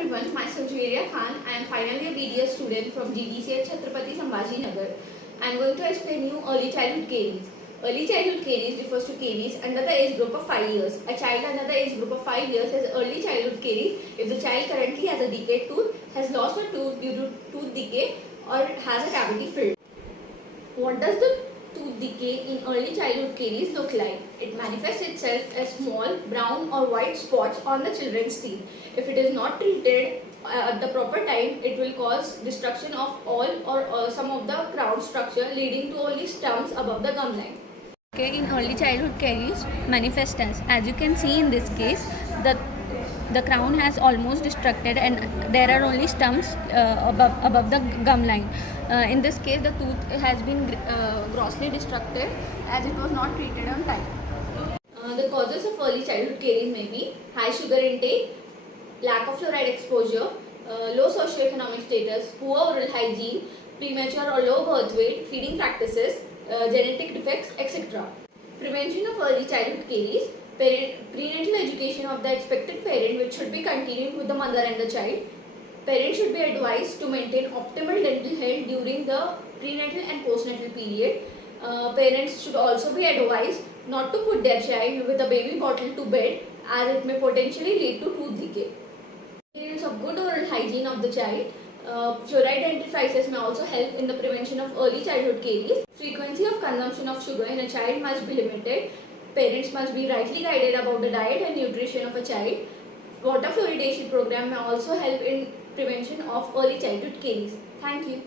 everyone, myself Julia Khan. I am finally a BDS student from GDC at Chhatrapati Sambhaji Nagar. I am going to explain you early childhood caries. Early childhood caries refers to caries under the age group of 5 years. A child under the age group of 5 years has early childhood caries if the child currently has a decayed tooth, has lost a tooth due to tooth decay, or has a cavity filled. What does the tooth decay in early childhood caries look like? It manifests itself as small brown or white spots on the children's teeth. If it is not treated at the proper time, it will cause destruction of all or some of the crown structure, leading to only stumps above the gum line. Okay, in early childhood caries manifest as you can see in this case, the crown has almost destructed and there are only stumps above the gum line. In this case, the tooth has been grossly destructed as it was not treated on time. The causes of early childhood caries may be high sugar intake, lack of fluoride exposure, low socioeconomic status, poor oral hygiene, premature or low birth weight, feeding practices, genetic defects, etc. Prevention of early childhood caries. Prenatal education of the expected parent, which should be continued with the mother and the child. Parents should be advised to maintain optimal dental health during the prenatal and postnatal period. Parents should also be advised not to put their child with a baby bottle to bed, as it may potentially lead to tooth decay. Maintenance of good oral hygiene of the child. Fluoride dentifrices may also help in the prevention of early childhood caries. Frequency of consumption of sugar in a child must be limited. Parents must be rightly guided about the diet and nutrition of a child. Water fluoridation program may also help in prevention of early childhood caries. Thank you.